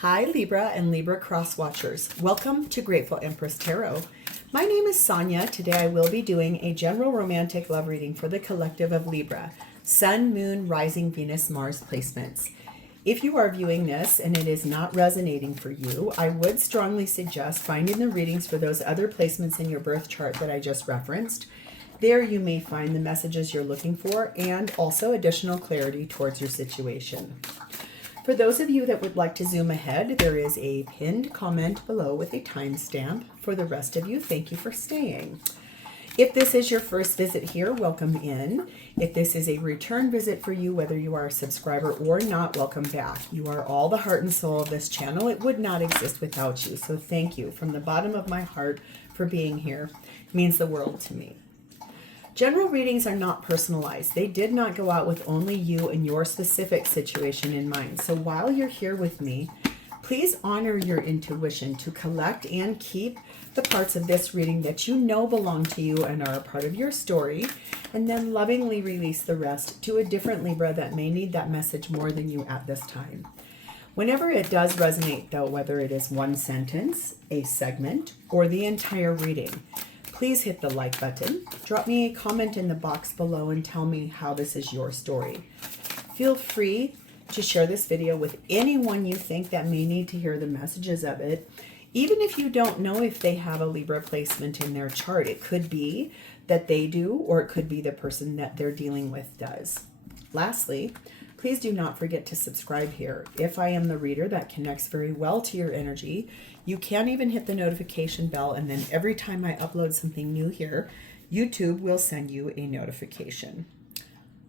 Hi Libra and Libra cross watchers. Welcome to Grateful Empress Tarot. My name is Sonia. Today I will be doing a general romantic love reading for the collective of Libra, Sun, Moon, Rising, Venus, Mars placements. If you are viewing this and it is not resonating for you, I would strongly suggest finding the readings for those other placements in your birth chart that I just referenced. There you may find the messages you're looking for and also additional clarity towards your situation. For those of you that would like to zoom ahead, there is a pinned comment below with a timestamp. For the rest of you, thank you for staying. If this is your first visit here, welcome in. If this is a return visit for you, whether you are a subscriber or not, welcome back. You are all the heart and soul of this channel. It would not exist without you. So thank you from the bottom of my heart for being here. It means the world to me. General readings are not personalized. They did not go out with only you and your specific situation in mind. So while you're here with me, please honor your intuition to collect and keep the parts of this reading that you know belong to you and are a part of your story, and then lovingly release the rest to a different Libra that may need that message more than you at this time. Whenever it does resonate, though, whether it is one sentence, a segment, or the entire reading, please hit the like button, drop me a comment in the box below and tell me how this is your story. Feel free to share this video with anyone you think that may need to hear the messages of it, even if you don't know if they have a Libra placement in their chart. It could be that they do, or it could be the person that they're dealing with does. Lastly, please do not forget to subscribe here. If I am the reader that connects very well to your energy, you can even hit the notification bell, and then every time I upload something new here, YouTube will send you a notification.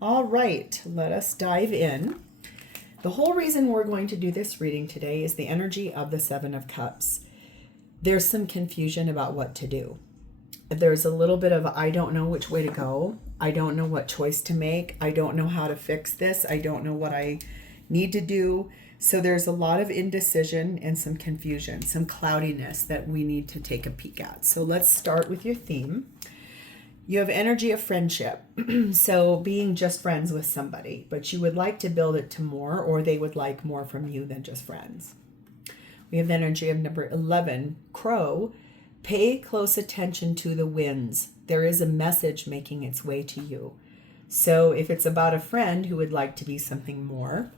All right, let us dive in. The whole reason we're going to do this reading today is the energy of the Seven of Cups. There's some confusion about what to do. There's a little bit of, I don't know which way to go. I don't know what choice to make. I don't know how to fix this. I don't know what I need to do. So there's a lot of indecision and some confusion, some cloudiness that we need to take a peek at. So let's start with your theme. You have energy of friendship. So being just friends with somebody, but you would like to build it to more, or they would like more from you than just friends. We have the energy of number 11, Crow. Pay close attention to the winds. There is a message making its way to you. So if it's about a friend who would like to be something more,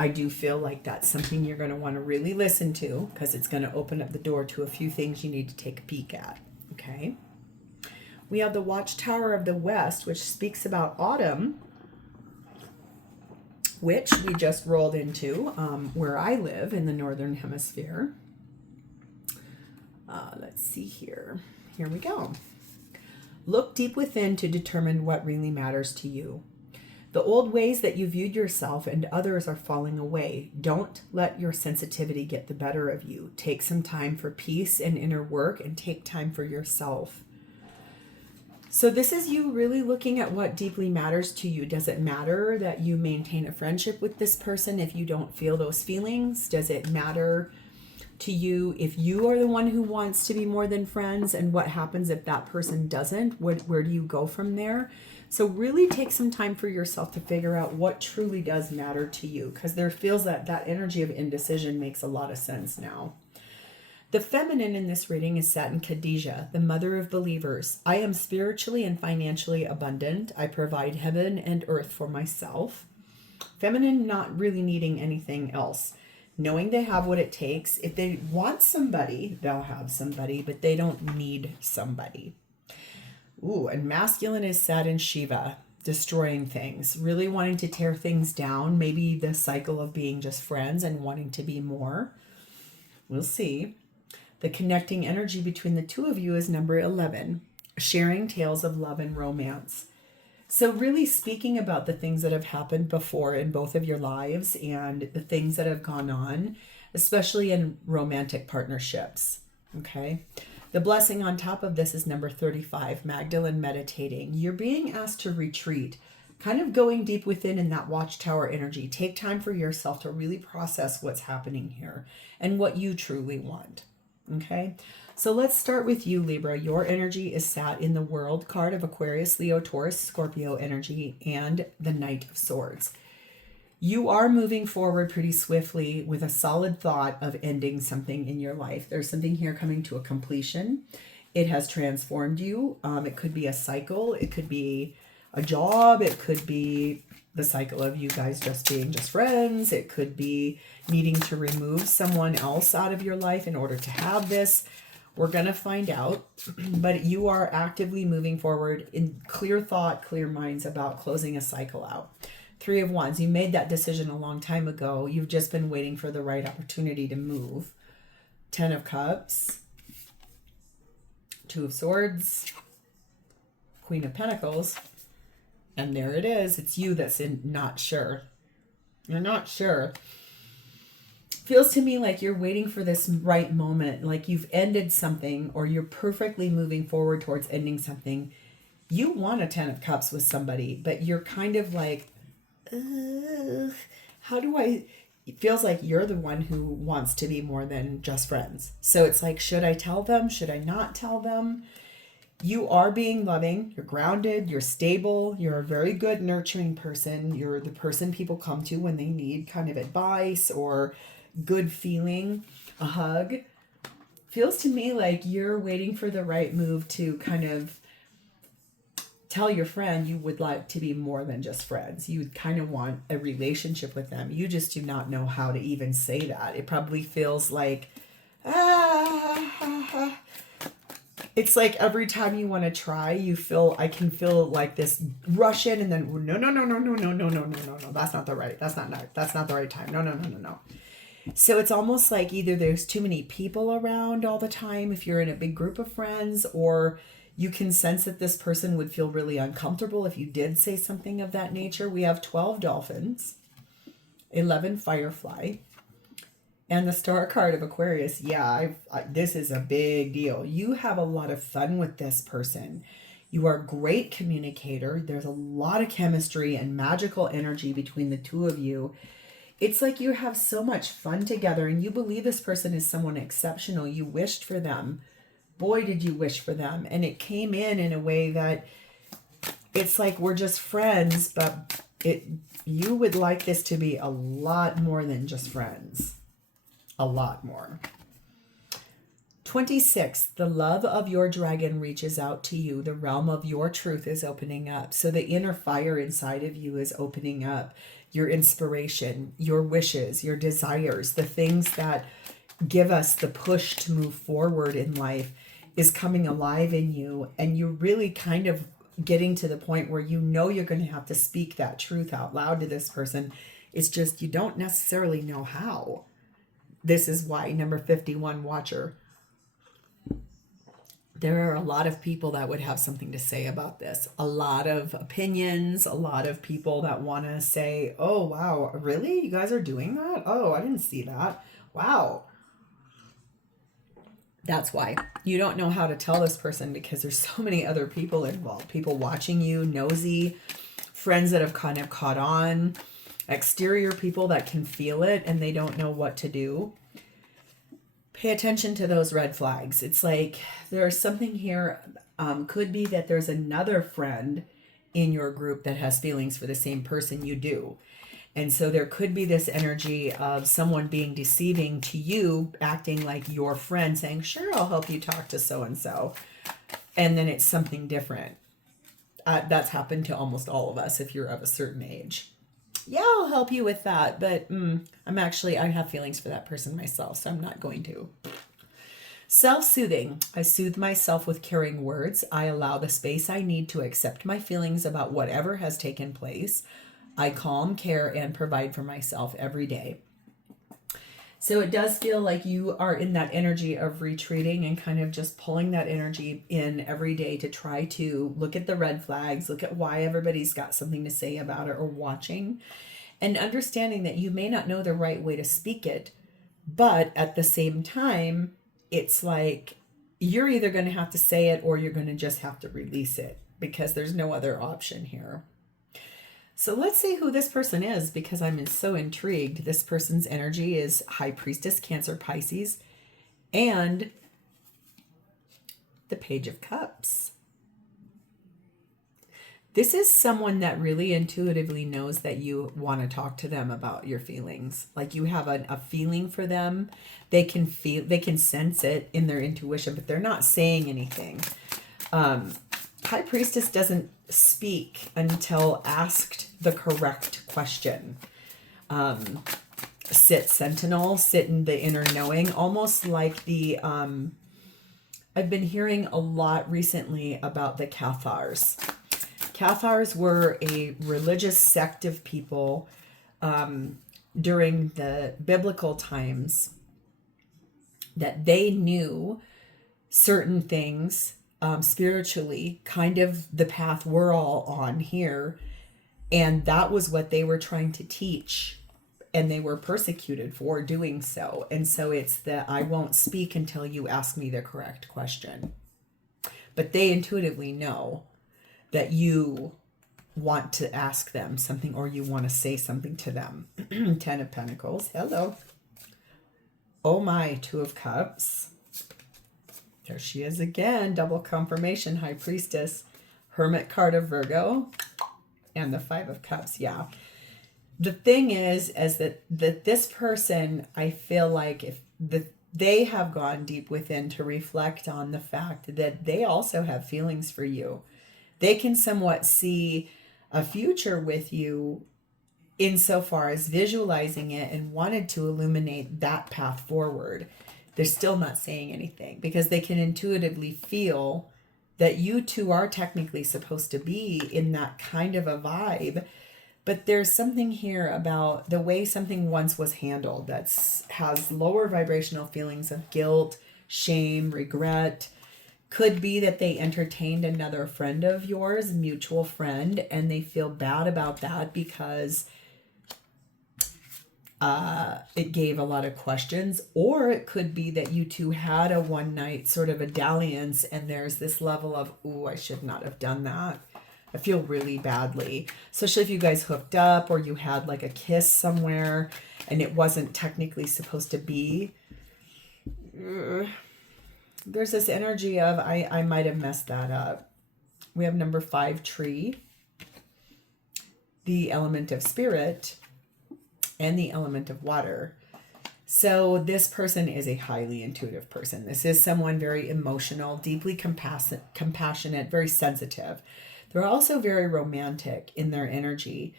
I do feel like that's something you're going to want to really listen to, because it's going to open up the door to a few things you need to take a peek at. Okay. We have the Watchtower of the West, which speaks about autumn, which we just rolled into where I live in the Northern Hemisphere. Let's see here. Here we go. Look deep within to determine what really matters to you. The old ways that you viewed yourself and others are falling away. Don't let your sensitivity get the better of you. Take some time for peace and inner work, and take time for yourself. So this is you really looking at what deeply matters to you. Does it matter that you maintain a friendship with this person if you don't feel those feelings? Does it matter to you if you are the one who wants to be more than friends? And what happens if that person doesn't? Where do you go from there? So really take some time for yourself to figure out what truly does matter to you, because there feels that energy of indecision makes a lot of sense now. The feminine in this reading is sat in Khadijah, the mother of believers. I am spiritually and financially abundant. I provide heaven and earth for myself. Feminine, not really needing anything else. Knowing they have what it takes. If they want somebody, they'll have somebody, but they don't need somebody. Ooh, and masculine is sat in Shiva, destroying things, really wanting to tear things down. Maybe the cycle of being just friends and wanting to be more. We'll see. The connecting energy between the two of you is number 11, sharing tales of love and romance. So really speaking about the things that have happened before in both of your lives and the things that have gone on, especially in romantic partnerships. Okay. The blessing on top of this is number 35, Magdalene meditating. You're being asked to retreat, kind of going deep within in that watchtower energy. Take time for yourself to really process what's happening here and what you truly want. Okay, so let's start with you, Libra. Your energy is sat in the World card of Aquarius, Leo, Taurus, Scorpio energy, and the Knight of Swords. You are moving forward pretty swiftly with a solid thought of ending something in your life. There's something here coming to a completion. It has transformed you. It could be a cycle. It could be a job. It could be the cycle of you guys just being just friends. It could be needing to remove someone else out of your life in order to have this. We're going to find out. But you are actively moving forward in clear thought, clear minds about closing a cycle out. 3 of Wands. You made that decision a long time ago. You've just been waiting for the right opportunity to move. 10 of Cups. 2 of Swords. Queen of Pentacles. And there it is. It's you that's not sure. You're not sure. Feels to me like you're waiting for this right moment. Like you've ended something or you're perfectly moving forward towards ending something. You want a 10 of Cups with somebody, but you're kind of like, how do I... It feels like you're the one who wants to be more than just friends. So it's like, should I tell them? Should I not tell them? You are being loving. You're grounded. You're stable. You're a very good nurturing person. You're the person people come to when they need kind of advice or good feeling, a hug. Feels to me like you're waiting for the right move to kind of tell your friend you would like to be more than just friends. You kind of want a relationship with them. You just do not know how to even say that. It probably feels like, it's like every time you want to try, I can feel like this rush in and then no. That's not the right time. No. So it's almost like either there's too many people around all the time if you're in a big group of friends, or you can sense that this person would feel really uncomfortable if you did say something of that nature. We have 12 dolphins, 11 firefly, and the star card of Aquarius. Yeah, this is a big deal. You have a lot of fun with this person. You are a great communicator. There's a lot of chemistry and magical energy between the two of you. It's like you have so much fun together and you believe this person is someone exceptional. You wished for them. Boy, did you wish for them. And it came in a way that it's like we're just friends, but you would like this to be a lot more than just friends. A lot more. 26, the love of your dragon reaches out to you. The realm of your truth is opening up. So the inner fire inside of you is opening up. Your inspiration, your wishes, your desires, the things that give us the push to move forward in life is coming alive in you. And you're really kind of getting to the point where you know you're going to have to speak that truth out loud to this person. It's just you don't necessarily know how. This is why number 51, Watcher. There are a lot of people that would have something to say about this. A lot of opinions, a lot of people that want to say, oh, wow, really? You guys are doing that? Oh, I didn't see that. Wow. That's why. You don't know how to tell this person because there's so many other people involved. People watching you, nosy, friends that have kind of caught on, exterior people that can feel it and they don't know what to do. Pay attention to those red flags. It's like there's something here. Could be that there's another friend in your group that has feelings for the same person you do. And so there could be this energy of someone being deceiving to you, acting like your friend, saying, sure, I'll help you talk to so-and-so. And then it's something different. That's happened to almost all of us if you're of a certain age. Yeah, I'll help you with that, but I have feelings for that person myself, so I'm not going to. Self-soothing. I soothe myself with caring words. I allow the space I need to accept my feelings about whatever has taken place. I calm, care, and provide for myself every day. So it does feel like you are in that energy of retreating and kind of just pulling that energy in every day to try to look at the red flags, look at why everybody's got something to say about it or watching, and understanding that you may not know the right way to speak it, but at the same time, it's like you're either going to have to say it or you're going to just have to release it because there's no other option here. So let's see who this person is because I'm so intrigued. This person's energy is High Priestess, Cancer, Pisces, and the Page of Cups. This is someone that really intuitively knows that you want to talk to them about your feelings. Like you have a feeling for them. They can sense it in their intuition, but they're not saying anything. High Priestess doesn't speak until asked the correct question. Sit Sentinel, sit in the inner knowing, almost like the, I've been hearing a lot recently about the Cathars. Cathars were a religious sect of people during the biblical times that they knew certain things spiritually, kind of the path we're all on here. And that was what they were trying to teach. And they were persecuted for doing so. And so it's the I won't speak until you ask me the correct question. But they intuitively know that you want to ask them something or you want to say something to them. 10 of Pentacles. Hello. Oh my, 2 of Cups. There she is again. Double confirmation, High Priestess. Hermit card of Virgo. And the 5 of Cups. Yeah. The thing is that this person, I feel like they have gone deep within to reflect on the fact that they also have feelings for you. They can somewhat see a future with you insofar as visualizing it and wanted to illuminate that path forward. They're still not saying anything because they can intuitively feel that you two are technically supposed to be in that kind of a vibe. But there's something here about the way something once was handled that has lower vibrational feelings of guilt, shame, regret. Could be that they entertained another friend of yours, mutual friend, and they feel bad about that because it gave a lot of questions. Or it could be that you two had a one night sort of a dalliance and there's this level of, ooh, I should not have done that. I feel really badly. Especially if you guys hooked up or you had like a kiss somewhere and it wasn't technically supposed to be. There's this energy of I might have messed that up. We have number 5, Tree, the element of spirit, and the element of water. So this person is a highly intuitive person. This is someone very emotional, deeply compassionate, very sensitive. They're also very romantic in their energy.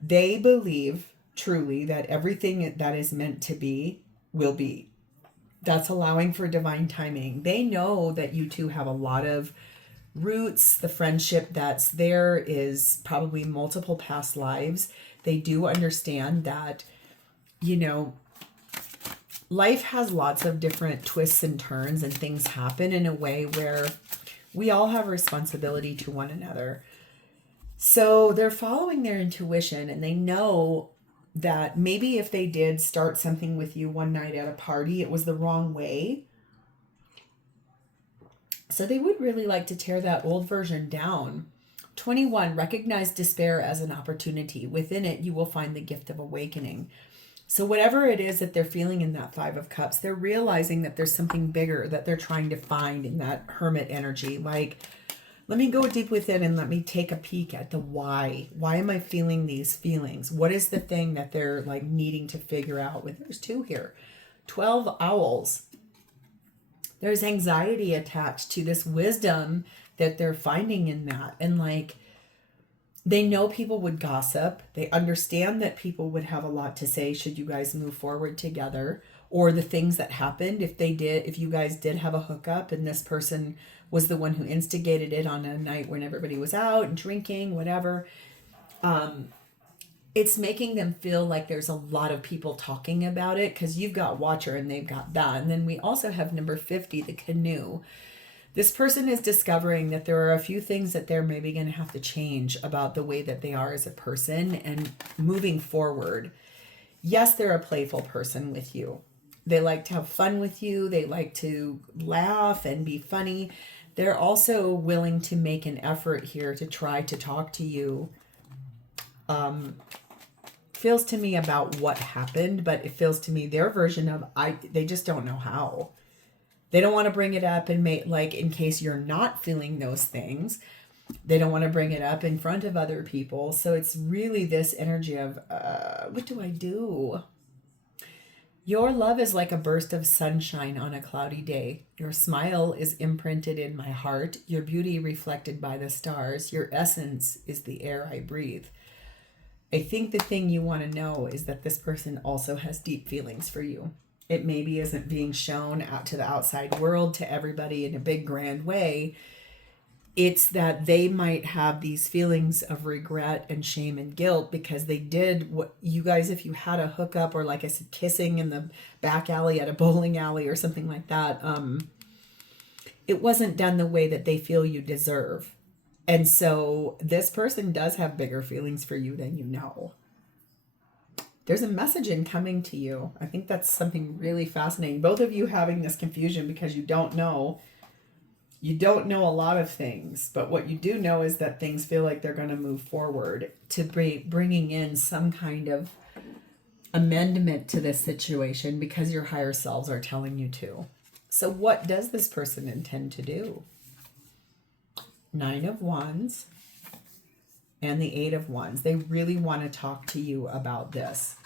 They believe truly that everything that is meant to be will be. That's allowing for divine timing. They know that you two have a lot of roots. The friendship that's there is probably multiple past lives. They do understand that, you know, life has lots of different twists and turns and things happen in a way where we all have a responsibility to one another. So they're following their intuition and they know that maybe if they did start something with you one night at a party, it was the wrong way. So they would really like to tear that old version down. 21, recognize despair as an opportunity. Within it, you will find the gift of awakening. So whatever it is that they're feeling in that 5 of Cups, they're realizing that there's something bigger that they're trying to find in that hermit energy. Like, let me go deep within and let me take a peek at the why. Why am I feeling these feelings? What is the thing that they're like needing to figure out? There's 2 here. 12 owls. There's anxiety attached to this wisdom that they're finding in that. And like, they know people would gossip. They understand that people would have a lot to say should you guys move forward together, or the things that happened if you guys did have a hookup and this person was the one who instigated it on a night when everybody was out and drinking, whatever. It's making them feel like there's a lot of people talking about it because you've got Watcher and they've got that. And then we also have number 50, the Canoe. This person is discovering that there are a few things that they're maybe going to have to change about the way that they are as a person and moving forward. Yes, they're a playful person with you. They like to have fun with you. They like to laugh and be funny. They're also willing to make an effort here to try to talk to you. Feels to me about what happened, but it feels to me their version of they just don't know how. They don't want to bring it up and make, like, in case you're not feeling those things. They don't want to bring it up in front of other people. So it's really this energy of, what do I do? Your love is like a burst of sunshine on a cloudy day. Your smile is imprinted in my heart. Your beauty reflected by the stars. Your essence is the air I breathe. I think the thing you want to know is that this person also has deep feelings for you. It maybe isn't being shown out to the outside world, to everybody in a big grand way. It's that they might have these feelings of regret and shame and guilt because they did what you guys, if you had a hookup or like I said, kissing in the back alley at a bowling alley or something like that, it wasn't done the way that they feel you deserve. And so this person does have bigger feelings for you than you know. There's a messaging coming to you. I think that's something really fascinating. Both of you having this confusion because you don't know. You don't know a lot of things, but what you do know is that things feel like they're going to move forward to bringing in some kind of amendment to this situation because your higher selves are telling you to. So what does this person intend to do? 9 of Wands and the 8 of Wands. They really want to talk to you about this.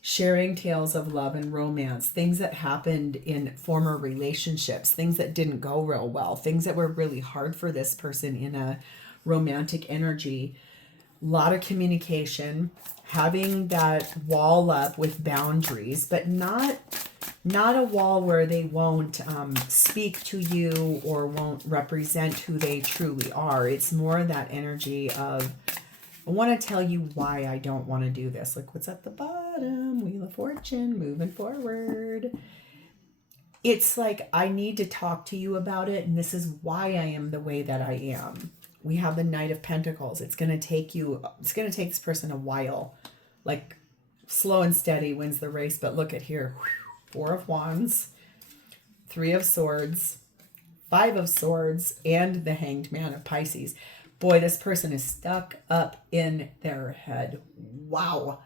Sharing tales of love and romance, things that happened in former relationships, things that didn't go real well, things that were really hard for this person in a romantic energy. A lot of communication, having that wall up with boundaries, but not a wall where they won't speak to you or won't represent who they truly are. It's more that energy of, I want to tell you why I don't want to do this. Like what's at the bottom, Wheel of Fortune, moving forward. It's like, I need to talk to you about it. And this is why I am the way that I am. We have the Knight of Pentacles. It's going to take this person a while. Like slow and steady wins the race. But look at here. 4 of Wands, 3 of Swords, 5 of Swords, and the Hanged Man of Pisces. Boy, this person is stuck up in their head. Wow.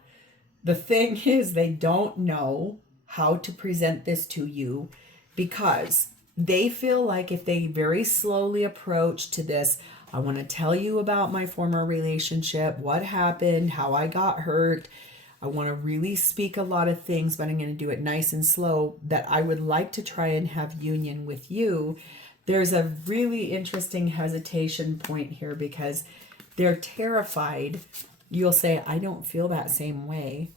The thing is, they don't know how to present this to you because they feel like if they very slowly approach to this, I want to tell you about my former relationship, what happened, how I got hurt. I want to really speak a lot of things, but I'm going to do it nice and slow, that I would like to try and have union with you. There's a really interesting hesitation point here because they're terrified. You'll say, I don't feel that same way.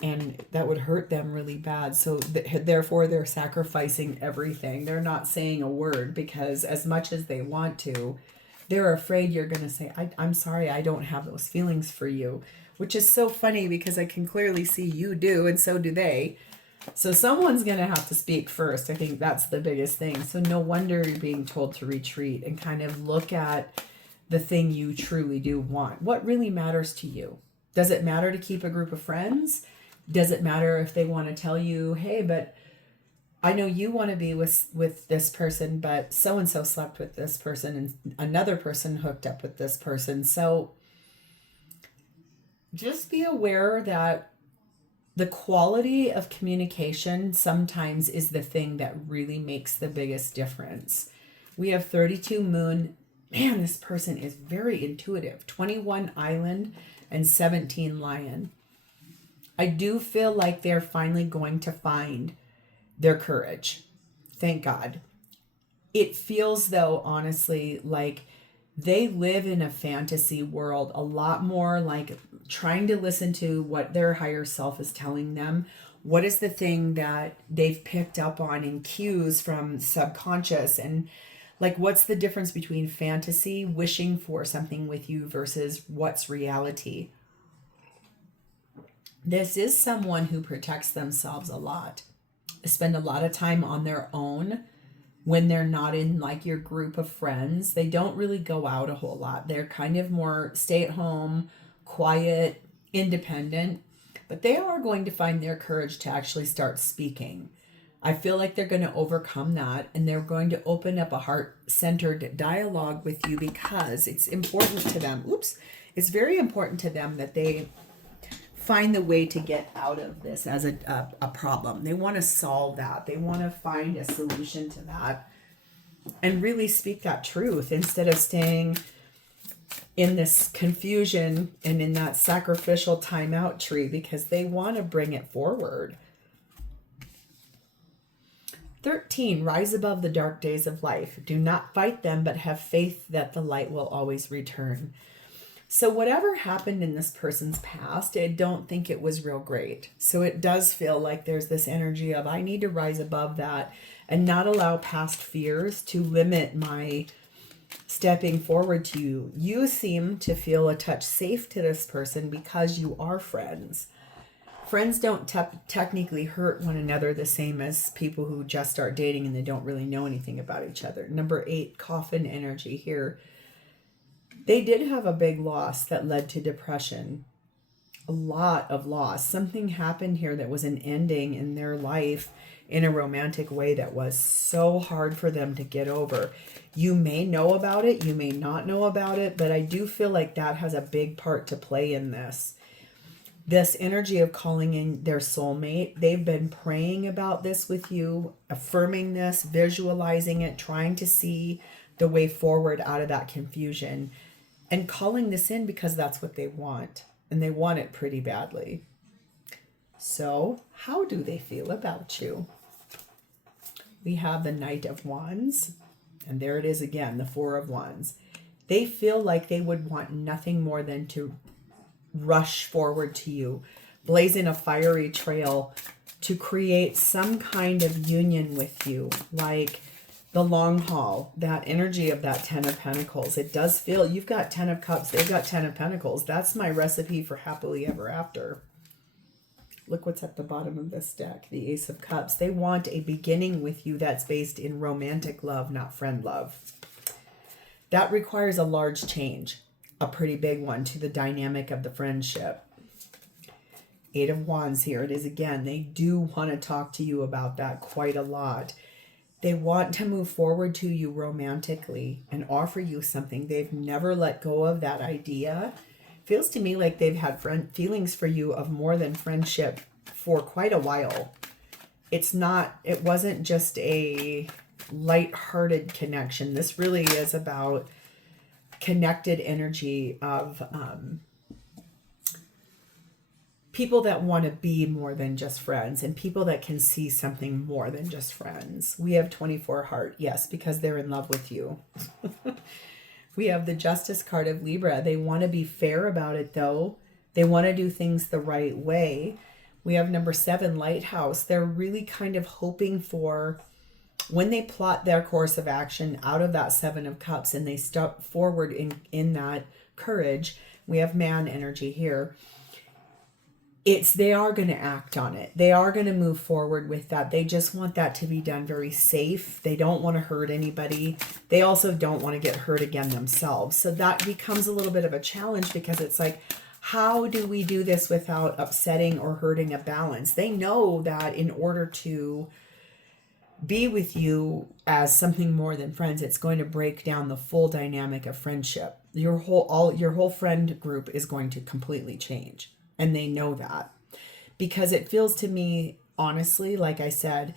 And that would hurt them really bad. So therefore, they're sacrificing everything. They're not saying a word because as much as they want to, they're afraid you're going to say, I'm sorry, I don't have those feelings for you. Which is so funny because I can clearly see you do and so do they. So someone's going to have to speak first. I think that's the biggest thing. So no wonder you're being told to retreat and kind of look at the thing you truly do want. What really matters to you? Does it matter to keep a group of friends? Does it matter if they want to tell you, hey, but I know you want to be with this person, but so-and-so slept with this person and another person hooked up with this person. So just be aware that the quality of communication sometimes is the thing that really makes the biggest difference. We have 32 moon. Man, this person is very intuitive. 21 island and 17 lion. I do feel like they're finally going to find their courage. Thank God. It feels though, honestly, like they live in a fantasy world, a lot more like trying to listen to what their higher self is telling them. What is the thing that they've picked up on in cues from subconscious? And like, what's the difference between fantasy, wishing for something with you versus what's reality? This is someone who protects themselves a lot. They spend a lot of time on their own. When they're not in like your group of friends, they don't really go out a whole lot. They're kind of more stay at home, quiet, independent, but they are going to find their courage to actually start speaking. I feel like they're going to overcome that and they're going to open up a heart-centered dialogue with you because it's important to them. It's very important to them that they find the way to get out of this as a problem. They want to solve that. They want to find a solution to that. and really speak that truth instead of staying in this confusion and in that sacrificial timeout tree, because they want to bring it forward. 13, rise above the dark days of life. Do not fight them, but have faith that the light will always return. So whatever happened in this person's past, I don't think it was real great. So it does feel like there's this energy of, I need to rise above that and not allow past fears to limit my stepping forward to you. You seem to feel a touch safe to this person because you are friends. Friends don't technically hurt one another the same as people who just start dating and they don't really know anything about each other. Number 8, coffin energy here. They did have a big loss that led to depression. A lot of loss. Something happened here that was an ending in their life in a romantic way that was so hard for them to get over. You may know about it, you may not know about it, but I do feel like that has a big part to play in this. This energy of calling in their soulmate, they've been praying about this with you, affirming this, visualizing it, trying to see the way forward out of that confusion, and calling this in because that's what they want, and they want it pretty badly. So, how do they feel about you? We have the Knight of Wands, and there it is again, the Four of Wands. They feel like they would want nothing more than to rush forward to you, blazing a fiery trail to create some kind of union with you, like the long haul, that energy of that 10 of Pentacles. It does feel, you've got 10 of Cups, they've got 10 of Pentacles. That's my recipe for happily ever after. Look what's at the bottom of this deck, the Ace of Cups. They want a beginning with you that's based in romantic love, not friend love. That requires a large change, a pretty big one, to the dynamic of the friendship. 8 of Wands, here it is again. They do want to talk to you about that quite a lot. They want to move forward to you romantically and offer you something. They've never let go of that idea. Feels to me like they've had feelings for you of more than friendship for quite a while. It wasn't just a light-hearted connection. This really is about connected energy of people that want to be more than just friends, and people that can see something more than just friends. We have 24 heart, yes, because they're in love with you. We have the Justice card of Libra. They want to be fair about it, though. They want to do things the right way. We have number 7, Lighthouse. They're really kind of hoping for, when they plot their course of action out of that 7 of Cups and they step forward in that courage, we have Man energy here. They are going to act on it. They are going to move forward with that. They just want that to be done very safe. They don't want to hurt anybody. They also don't want to get hurt again themselves. So that becomes a little bit of a challenge, because it's like, how do we do this without upsetting or hurting a balance? They know that in order to be with you as something more than friends, it's going to break down the full dynamic of friendship. Your whole friend group is going to completely change. And they know that, because it feels to me, honestly, like I said,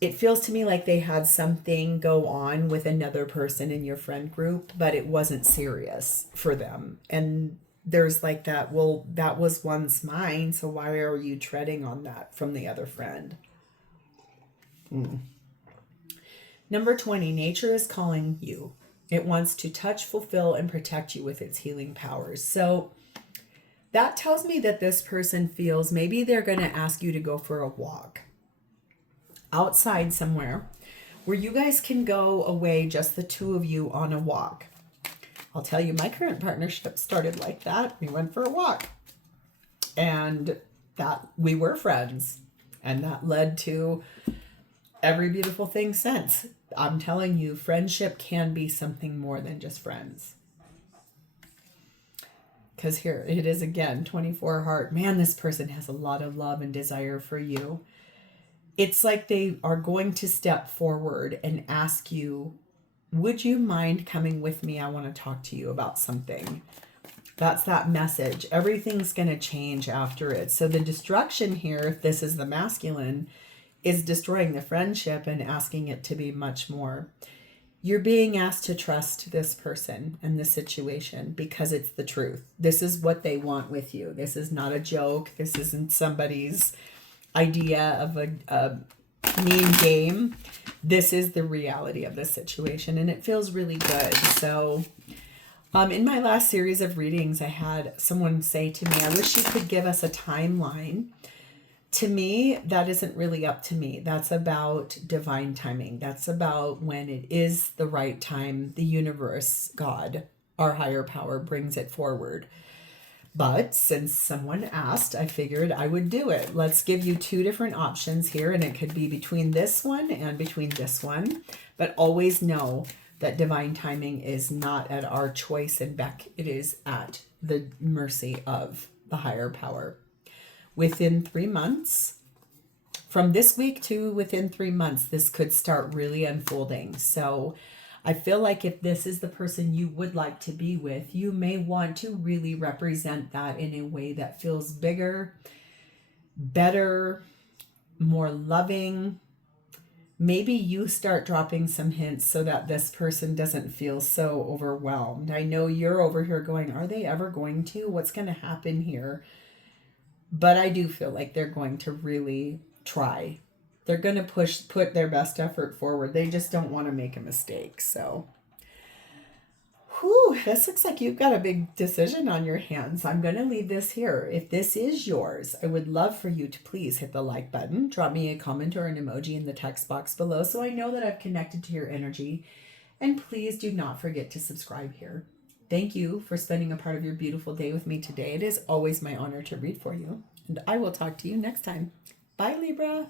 it feels to me like they had something go on with another person in your friend group, but it wasn't serious for them. And there's like that, well, that was once mine, so why are you treading on that from the other friend? Number 20, nature is calling you. It wants to touch, fulfill, and protect you with its healing powers. So that tells me that this person feels maybe they're going to ask you to go for a walk outside somewhere where you guys can go away, just the two of you, on a walk. I'll tell you, my current partnership started like that. We went for a walk, and that we were friends, and that led to every beautiful thing since. I'm telling you, friendship can be something more than just friends. Because here it is again, 24 heart. Man, this person has a lot of love and desire for you. It's like they are going to step forward and ask you, would you mind coming with me? I want to talk to you about something. That's that message. Everything's going to change after it. So the destruction here, if this is the masculine, is destroying the friendship and asking it to be much more. You're being asked to trust this person and this situation because it's the truth. This is what they want with you. This is not a joke. This isn't somebody's idea of a mean game. This is the reality of the situation, and it feels really good. So in my last series of readings, I had someone say to me, I wish you could give us a timeline. To me, that isn't really up to me. That's about divine timing. That's about when it is the right time, the universe, God, our higher power brings it forward. But since someone asked, I figured I would do it. Let's give you two different options here, and it could be between this one and between this one. But always know that divine timing is not at our choice and beck. It is at the mercy of the higher power. Within 3 months, from this week to within 3 months, this could start really unfolding. So I feel like if this is the person you would like to be with, you may want to really represent that in a way that feels bigger, better, more loving. Maybe you start dropping some hints so that this person doesn't feel so overwhelmed. I know you're over here going, are they ever going to? What's going to happen here? But I do feel like they're going to really try. They're going to put their best effort forward. They just don't want to make a mistake. So, this looks like you've got a big decision on your hands. I'm going to leave this here. If this is yours, I would love for you to please hit the like button. Drop me a comment or an emoji in the text box below so I know that I've connected to your energy. And please do not forget to subscribe here. Thank you for spending a part of your beautiful day with me today. It is always my honor to read for you. And I will talk to you next time. Bye, Libra.